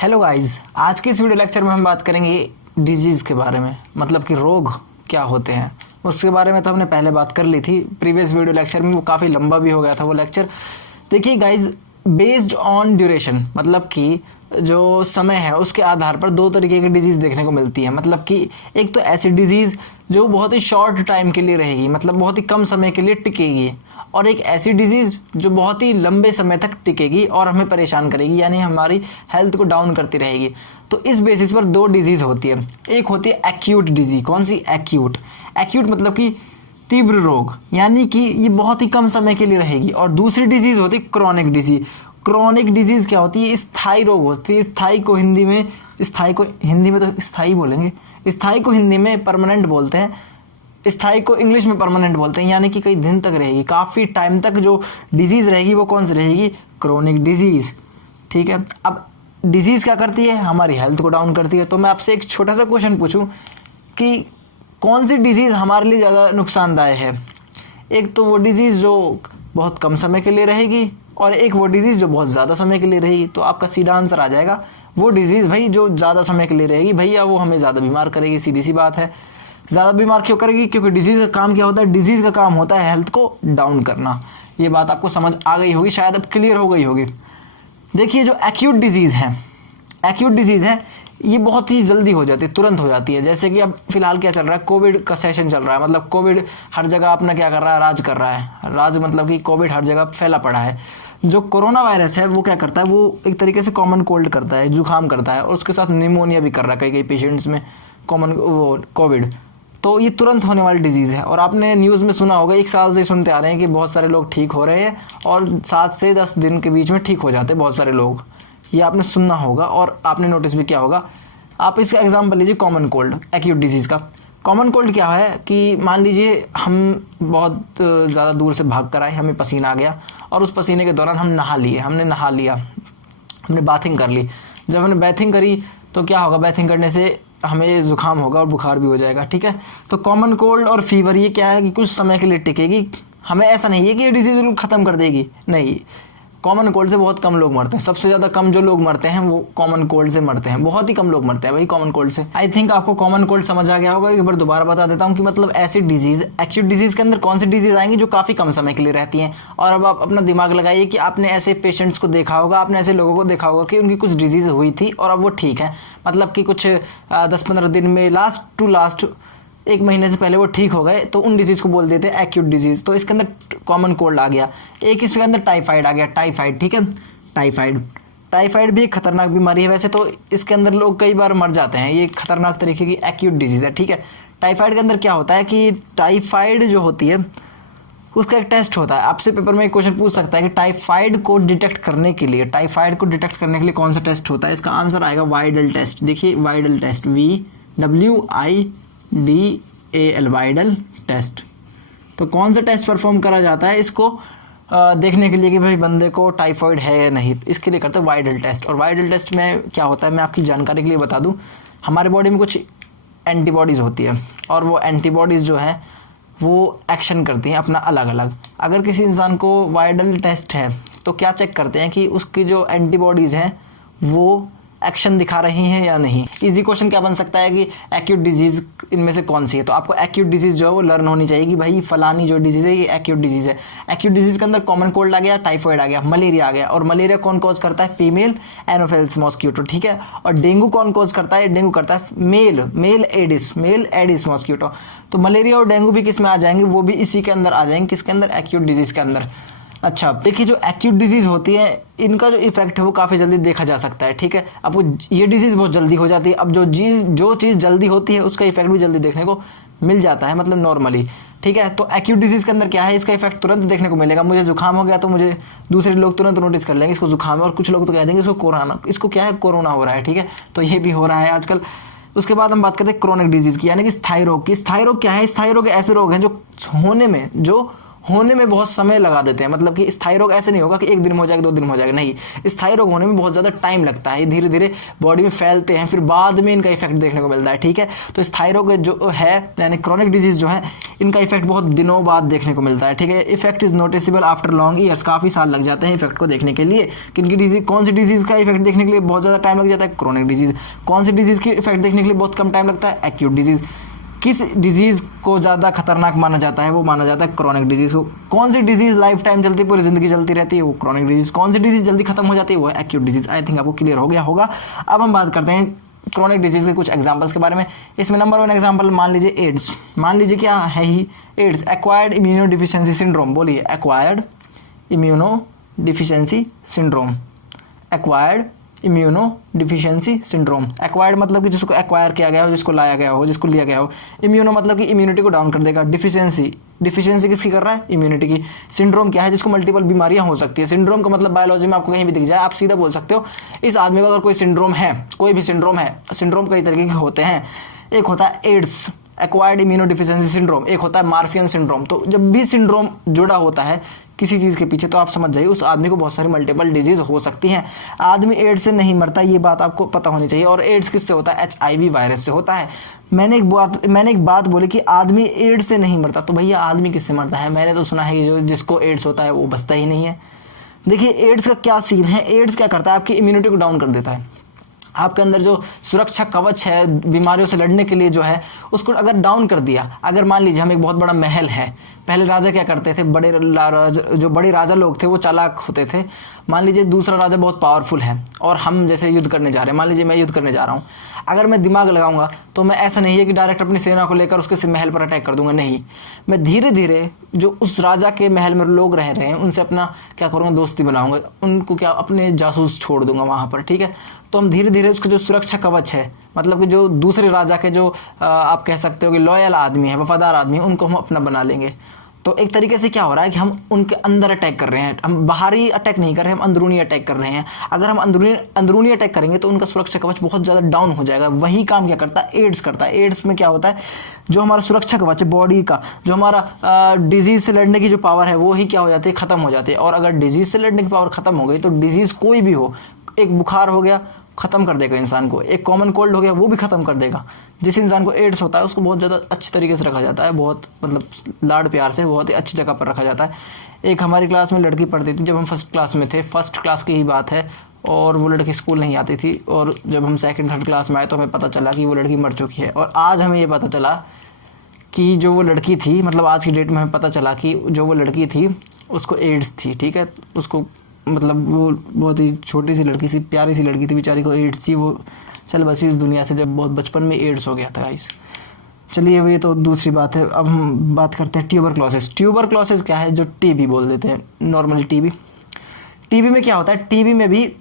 Hello guys, आज के इस वीडियो लेक्चर में हम बात करेंगे डिजीज़ के बारे में, मतलब कि रोग क्या होते हैं। उसके बारे में तो हमने पहले बात कर ली थी प्रीवियस वीडियो लेक्चर में, वो काफ़ी लंबा भी हो गया था वो लेक्चर। देखिए गाइस, बेस्ड ऑन ड्यूरेशन, मतलब कि जो समय है उसके आधार पर दो तरीके की डिजीज़ देखने को मिलती है। मतलब कि एक तो ऐसी डिजीज़ जो बहुत ही शॉर्ट टाइम के लिए रहेगी, मतलब बहुत ही कम समय के लिए टिकेगी, और एक ऐसी डिजीज़ जो बहुत ही लंबे समय तक टिकेगी और हमें परेशान करेगी, यानी हमारी हेल्थ को डाउन करती रहेगी। तो इस बेसिस पर दो डिजीज़ होती है। एक होती है एक्यूट डिजीज़। कौन सी? एक्यूट। एक्यूट मतलब कि तीव्र रोग, यानी कि ये बहुत ही कम समय के लिए रहेगी। और दूसरी डिजीज़ होती है क्रॉनिक डिजीज़। क्रॉनिक डिजीज़ क्या होती है? स्थायी रोग होती है। स्थायी को हिंदी में तो स्थायी बोलेंगे, स्थायी को हिंदी में परमानेंट बोलते हैं, स्थायी को इंग्लिश में परमानेंट बोलते हैं, यानी कि कई दिन तक रहेगी, काफ़ी टाइम तक जो डिजीज़ रहेगी वो कौन सी रहेगी? Chronic disease. ठीक है। अब डिजीज़ क्या करती है? हमारी हेल्थ को डाउन करती है। तो मैं आपसे एक छोटा सा क्वेश्चन पूछूं कि कौन सी डिजीज़ हमारे लिए ज़्यादा नुकसानदायक है? एक तो वो डिजीज़ जो बहुत कम समय के लिए रहेगी, और एक वो डिजीज़ जो बहुत ज़्यादा समय के लिए रहेगी। तो आपका सीधा आंसर आ जाएगा वो डिजीज़ भाई जो ज़्यादा समय के लिए रहेगी, भैया वो हमें ज़्यादा बीमार करेगी। सीधी सी बात है। ज़्यादा बीमार क्यों करेगी? क्योंकि डिजीज़ का काम क्या होता है? डिजीज़ का काम होता है हेल्थ को डाउन करना। ये बात आपको समझ आ गई होगी, शायद अब क्लियर हो गई होगी। देखिए, जो एक्यूट डिजीज़ है ये बहुत ही जल्दी हो जाती है, तुरंत हो जाती है। जैसे कि अब फिलहाल क्या चल रहा है? कोविड का सेशन चल रहा है। मतलब कोविड हर जगह अपना क्या कर रहा है? राज कर रहा है। राज मतलब कि कोविड हर जगह फैला पड़ा है। जो कोरोना वायरस है वो क्या करता है? वो एक तरीके से कॉमन कोल्ड करता है, जुकाम करता है, और उसके साथ निमोनिया भी कर रहा है कई पेशेंट्स में, कॉमन वो कोविड। तो ये तुरंत होने वाली डिजीज़ है। और आपने न्यूज़ में सुना होगा, 1 साल से सुनते आ रहे हैं कि बहुत सारे लोग ठीक हो रहे हैं, और 7 से 10 दिन के बीच में ठीक हो जाते हैं बहुत सारे लोग। ये आपने सुना होगा और आपने नोटिस भी किया होगा। आप इसका एग्जाम्पल लीजिए कॉमन कोल्ड, एक्यूट डिजीज़ का। कॉमन कोल्ड क्या है कि मान लीजिए हम बहुत ज़्यादा दूर से भाग कर आए, हमें पसीना आ गया, और उस पसीने के दौरान हमने नहा लिया, हमने बाथिंग कर ली। जब हमने बाथिंग करी तो क्या होगा? बाथिंग करने से हमें ज़ुकाम होगा और बुखार भी हो जाएगा। ठीक है। तो कॉमन कोल्ड और फीवर ये क्या है कि कुछ समय के लिए टिकेगी। हमें ऐसा नहीं है कि ये डिजीज़ बिल्कुल ख़त्म कर देगी, नहीं। कॉमन कोल्ड से बहुत कम लोग मरते हैं। सबसे ज़्यादा कम जो लोग मरते हैं वो कॉमन कोल्ड से मरते हैं। बहुत ही कम लोग मरते हैं भाई कॉमन कोल्ड से। आई थिंक आपको कॉमन कोल्ड समझ आ गया होगा। एक बार दोबारा बता देता हूँ कि मतलब ऐसी डिजीज़, एक्यूट डिजीज़ के अंदर कौन सी डिजीज़ आएंगी जो काफ़ी कम समय के लिए रहती हैं। और अब आप अपना दिमाग लगाइए कि आपने ऐसे पेशेंट्स को देखा होगा, आपने ऐसे लोगों को देखा होगा कि उनकी कुछ डिजीज़ हुई थी और अब वो ठीक है। मतलब कि कुछ 10-15 दिन में, लास्ट टू लास्ट 1 महीने से पहले वो ठीक हो गए, तो उन डिजीज़ को बोल देते हैं एक्यूट डिजीज़। तो इसके अंदर कॉमन कोल्ड आ गया। एक इसके अंदर टाइफाइड आ गया, टाइफाइड। ठीक है। टाइफाइड भी एक खतरनाक बीमारी है वैसे तो, इसके अंदर लोग कई बार मर जाते हैं। ये खतरनाक तरीके की एक्यूट डिजीज़ है। ठीक है। टाइफाइड के अंदर क्या होता है कि टाइफाइड जो होती है उसका एक टेस्ट होता है। आपसे पेपर में एक क्वेश्चन पूछ सकता है कि टाइफाइड को डिटेक्ट करने के लिए कौन सा टेस्ट होता है? इसका आंसर आएगा वाइडल टेस्ट। देखिए, Widal test, WIDAL, Widal test. तो कौन सा टेस्ट परफॉर्म करा जाता है इसको देखने के लिए कि भाई बंदे को टाइफाइड है या नहीं? इसके लिए करते हैं वाइडल टेस्ट। और वाइडल टेस्ट में क्या होता है, मैं आपकी जानकारी के लिए बता दूं, हमारे बॉडी में कुछ एंटीबॉडीज़ होती है, और वो एंटीबॉडीज़ जो है वो एक्शन करती हैं अपना अलग अलग। अगर किसी इंसान को वाइडल टेस्ट है तो क्या चेक करते हैं कि उसकी जो एंटीबॉडीज़ हैं वो एक्शन दिखा रही हैं या नहीं। इजी क्वेश्चन क्या बन सकता है कि एक्यूट डिजीज़ इनमें से कौन सी है? तो आपको एक्यूट डिजीज़ जो है वो लर्न होनी चाहिए कि भाई फलानी जो डिजीज़ है ये एक्यूट डिजीज़ है। एक्यूट डिजीज़ के अंदर कॉमन कोल्ड आ गया, टाइफाइड आ गया, मलेरिया आ गया। और मलेरिया कौन कॉज करता है? Female Anopheles mosquito. ठीक है। और डेंगू कौन कॉज करता है? डेंगू करता है मेल एडिस मॉस्किटो। तो मलेरिया और डेंगू भी किस में आ जाएंगे? वो भी इसी के अंदर आ जाएंगे। किसके अंदर? एक्यूट डिजीज़ के अंदर। अच्छा, देखिए, जो एक्यूट डिजीज़ होती है इनका जो इफेक्ट है वो काफ़ी जल्दी देखा जा सकता है। ठीक है। अब वो ये डिजीज़ बहुत जल्दी हो जाती है। अब जो चीज़ जल्दी होती है उसका इफेक्ट भी जल्दी देखने को मिल जाता है, मतलब नॉर्मली। ठीक है। तो एक्यूट डिजीज़ के अंदर क्या है? इसका इफेक्ट तुरंत देखने को मिलेगा। मुझे जुकाम हो गया तो मुझे दूसरे लोग तुरंत नोटिस कर लेंगे इसको जुकाम है, और कुछ लोग तो कह देंगे इसको क्या है, कोरोना हो रहा है। ठीक है। तो ये भी हो रहा है आजकल। उसके बाद हम बात करते हैं क्रोनिक डिजीज़ की, यानी कि स्थायी रोग की। स्थायी रोग क्या है? स्थायी रोग ऐसे रोग हैं जो होने में बहुत समय लगा देते हैं। मतलब कि स्थायी रोग ऐसे नहीं होगा कि एक दिन में हो जाएगा, 2 दिन में हो जाएगा, नहीं, स्थायी रोग होने में बहुत ज़्यादा टाइम लगता है। ये धीरे धीरे बॉडी में फैलते हैं, फिर बाद में इनका इफेक्ट देखने को मिलता है, ठीक है। तो स्थायी रोग जो है यानी क्रॉनिक डिजीज जो है, इनका इफेक्ट बहुत दिनों बाद देखने को मिलता है, ठीक है। Effect is noticeable after long years, काफ़ी साल लग जाते हैं इफेक्ट को देखने के लिए। किनकी डिजीज, कौन सी डिजीज का इफेक्ट देखने के लिए बहुत ज़्यादा टाइम लग जाता है? Chronic disease. कौन सी डिजीज की इफेक्ट देखने के लिए बहुत कम टाइम लगता है? Acute disease. किस डिजीज़ को ज़्यादा खतरनाक माना जाता है? वो माना जाता है क्रॉनिक डिजीज़ को। कौन सी डिजीज़ लाइफ टाइम चलती है, पूरी ज़िंदगी चलती रहती है? वो क्रॉनिक डिजीज़। कौन सी डिजीज़ जल्दी खत्म हो जाती है? वो है एक्यूट डिजीज़। आई थिंक आपको क्लियर हो गया होगा। अब हम बात करते हैं क्रॉनिक डिजीज़ के कुछ एग्जांपल्स के बारे में। इसमें नंबर 1 एग्जांपल मान लीजिए एड्स। मान लीजिए क्या है ही AIDS, acquired immuno deficiency syndrome. बोलिए, acquired immuno deficiency syndrome. Acquired immuno deficiency syndrome. Acquired मतलब कि जिसको एक्वायर किया गया हो, जिसको लाया गया हो, जिसको लिया गया हो। इम्यूनो मतलब कि इम्यूनिटी को डाउन कर देगा। डिफिशियंसी, डिफिशियंसी किसकी कर रहा है? इम्यूनिटी की। सिंड्रोम क्या है? जिसको मल्टीपल बीमारियां हो सकती है। सिंड्रोम का मतलब बायोलॉजी में आपको कहीं भी दिख जाए, आप सीधा बोल सकते हो इस आदमी का अगर कोई सिंड्रोम है, कोई भी सिंड्रोम है। सिंड्रोम कई तरीके के होते हैं। एक होता है AIDS, acquired immuno deficiency syndrome. एक होता है मार्फियन सिंड्रोम। तो जब भी सिंड्रोम जुड़ा होता है किसी चीज़ के पीछे, तो आप समझ जाइए उस आदमी को बहुत सारी मल्टीपल डिजीज हो सकती हैं। आदमी एड्स से नहीं मरता, ये बात आपको पता होनी चाहिए। और एड्स किससे होता है? HIV वायरस से होता है। मैंने एक बात बोली कि आदमी एड्स से नहीं मरता, तो भैया आदमी किससे मरता है? मैंने तो सुना है कि जो जिसको एड्स होता है वो बचता ही नहीं है। देखिए एड्स का क्या सीन है। एड्स क्या करता है? आपकी इम्यूनिटी को डाउन कर देता है। आपके अंदर जो सुरक्षा कवच है बीमारियों से लड़ने के लिए जो है, उसको अगर डाउन कर दिया। अगर मान लीजिए हम एक बहुत बड़ा महल है, पहले राजा क्या करते थे, जो बड़े राजा लोग थे वो चालाक होते थे। मान लीजिए दूसरा राजा बहुत पावरफुल है और हम जैसे युद्ध करने जा रहे हैं, मान लीजिए मैं युद्ध करने जा रहा हूँ। अगर मैं दिमाग लगाऊंगा तो मैं ऐसा नहीं है कि डायरेक्ट अपनी सेना को लेकर उसके महल पर अटैक कर दूंगा, नहीं। मैं धीरे धीरे जो उस राजा के महल में लोग रह रहे हैं उनसे अपना क्या करूँगा, दोस्ती बनाऊंगा, उनको क्या अपने जासूस छोड़ दूंगा वहाँ पर, ठीक है। तो हम धीरे धीरे उसका जो सुरक्षा कवच है, मतलब कि जो दूसरे राजा के जो आप कह सकते हो कि लॉयल आदमी है, वफादार आदमी है, उनको हम अपना बना लेंगे। तो एक तरीके से क्या हो रहा है कि हम उनके अंदर अटैक कर रहे हैं। हम बाहरी अटैक नहीं कर रहे हैं, हम अंदरूनी अटैक कर रहे हैं। अगर हम अंदरूनी अटैक करेंगे तो उनका सुरक्षा कवच बहुत ज़्यादा डाउन हो जाएगा। वही काम क्या करता है? एड्स करता है। एड्स में क्या होता है, जो हमारा सुरक्षा कवच है बॉडी का, जो हमारा डिजीज़ से लड़ने की जो पावर है वो ही क्या हो जाती है, ख़त्म हो जाती है। और अगर डिजीज़ से लड़ने की पावर ख़त्म हो गई तो डिजीज़ कोई भी हो, एक बुखार हो गया ख़त्म कर देगा इंसान को, एक कॉमन कोल्ड हो गया वो भी ख़त्म कर देगा। जिस इंसान को एड्स होता है उसको बहुत ज़्यादा अच्छी तरीके से रखा जाता है, बहुत मतलब लाड प्यार से बहुत ही अच्छी जगह पर रखा जाता है। एक हमारी क्लास में लड़की पढ़ती थी, जब हम फर्स्ट क्लास में थे, फर्स्ट क्लास की ही बात है, और वो लड़की स्कूल नहीं आती थी। और जब हम सेकंड थर्ड क्लास में आए तो हमें पता चला कि वो लड़की मर चुकी है। और आज हमें ये पता चला कि जो वो लड़की थी, मतलब आज की डेट में हमें पता चला कि जो वो लड़की थी उसको एड्स थी, ठीक है। उसको मतलब वो बहुत ही छोटी सी लड़की सी, प्यारी सी लड़की थी, बेचारी को एड्स थी। वो चल बसी इस दुनिया से जब बहुत बचपन में एड्स हो गया था गाइस। चलिए अब ये तो दूसरी बात है। अब हम बात करते हैं ट्यूबरक्लोसिस। ट्यूबरक्लोसिस क्या है? जो टीबी बोल देते हैं नॉर्मली टीबी। टीबी में क्या होता है? टीबी में भी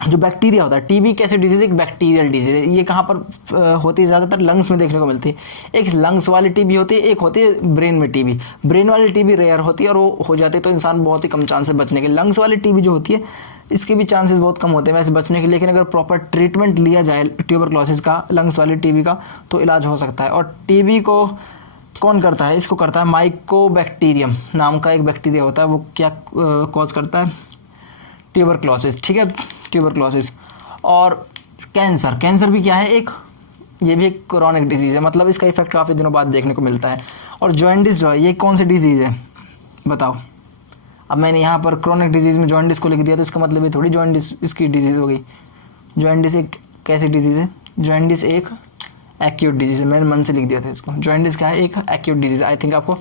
जो बैक्टीरिया होता है, टीबी कैसे डिजीज, एक बैक्टीरियल डिजीज है। ये कहाँ पर होती है? ज़्यादातर लंग्स में देखने को मिलती है। एक लंग्स वाली टीबी होती है, एक होती है ब्रेन में टीबी। ब्रेन वाली टीबी रेयर होती है और वो हो जाती है तो इंसान बहुत ही कम चांस है बचने के। लंग्स वाली टीबी जो होती है इसके भी चांसेस बहुत कम होते हैं वैसे बचने के, लेकिन अगर प्रॉपर ट्रीटमेंट लिया जाए ट्यूबरक्लोसिस का, लंग्स वाली टीबी का, तो इलाज हो सकता है। और टीबी को कौन करता है? इसको करता है माइकोबैक्टीरियम नाम का एक बैक्टीरिया होता है। वो क्या कॉज करता है? ट्यूबरक्लोसिस, ठीक है, ट्यूबरक्लोसिस। और कैंसर, कैंसर भी क्या है? ये भी एक क्रॉनिक डिजीज़ है, मतलब इसका इफेक्ट काफ़ी दिनों बाद देखने को मिलता है। और जॉइंडिस जो है, ये कौन सी डिजीज़ है बताओ? अब मैंने यहाँ पर क्रॉनिक डिजीज़ में जॉइंडिस को लिख दिया तो इसका मतलब ये थोड़ी जॉइंडिस इसकी डिजीज़ हो गई। जॉइंडिस एक कैसी डिजीज़ है? जॉइंडिस एक एक्यूट डिजीज़ है। मैंने मन से लिख दिया था इसको। जॉइंडिस क्या है? एक एक्यूट डिजीज़। आई थिंक आपको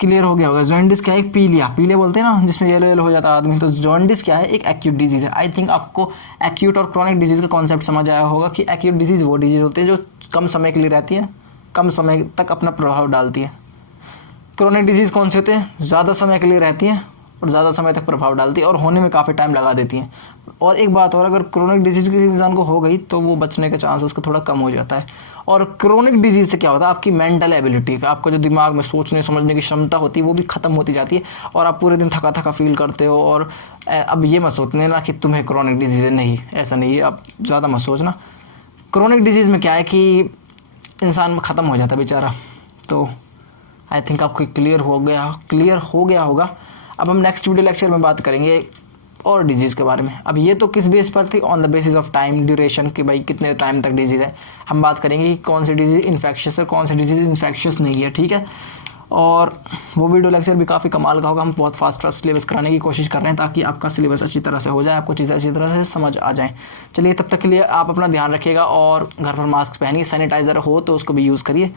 क्लियर हो गया होगा। जॉइंडिस क्या है? एक पीलिया बोलते हैं ना, जिसमें येलो येलो हो जाता है आदमी। तो जॉइंडिस क्या है? एक एक्यूट डिजीज़ है। आई थिंक आपको एक्यूट और क्रॉनिक डिजीज़ का कॉन्सेप्ट समझ आया होगा कि एक्यूट डिजीज़ वो डिजीज़ होती है जो कम समय के लिए रहती है, कम समय तक अपना प्रभाव डालती है। क्रॉनिक डिजीज़ कौन से होते हैं? ज़्यादा समय के लिए रहती हैं और ज़्यादा समय तक प्रभाव डालती है और होने में काफ़ी टाइम लगा देती हैं। और एक बात और, अगर क्रोनिक डिजीज़ किसी इंसान को हो गई तो वो बचने का चांस उसका थोड़ा कम हो जाता है। और क्रोनिक डिजीज़ से क्या होता है? आपकी मेंटल एबिलिटी, आपका जो दिमाग में सोचने समझने की क्षमता होती है वो भी ख़त्म होती जाती है और आप पूरे दिन थका थका फील करते हो। और अब ये मत सोचने ना कि तुम्हें क्रोनिक डिजीज़ है, नहीं, ऐसा नहीं है, आप ज़्यादा मत सोचना। क्रोनिक डिजीज़ में क्या है कि इंसान ख़त्म हो जाता है बेचारा। तो आई थिंक आपको क्लियर हो गया होगा। अब हम नेक्स्ट वीडियो लेक्चर में बात करेंगे और डिजीज़ के बारे में। अब ये तो किस बेस पर थी, on the basis of time duration, कि भाई कितने टाइम तक डिजीज़ है। हम बात करेंगे कि कौन सी डिजीज़ इन्फेक्शियस है, कौन सी डिजीज़ इन्फेक्शियस नहीं है, ठीक है। और वो वीडियो लेक्चर भी काफ़ी कमाल का होगा। हम बहुत फास्ट सिलेबस कराने की कोशिश कर रहे हैं ताकि आपका सिलेबस अच्छी तरह से हो जाए, आपको चीज़ें अच्छी तरह से समझ आ जाएँ। चलिए, तब तक के लिए आप अपना ध्यान रखिएगा और घर पर मास्क पहनिए, सैनिटाइज़र हो तो उसको भी यूज़ करिए।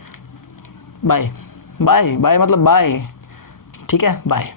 बाय बाय बाय, मतलब बाय, ठीक है, बाय।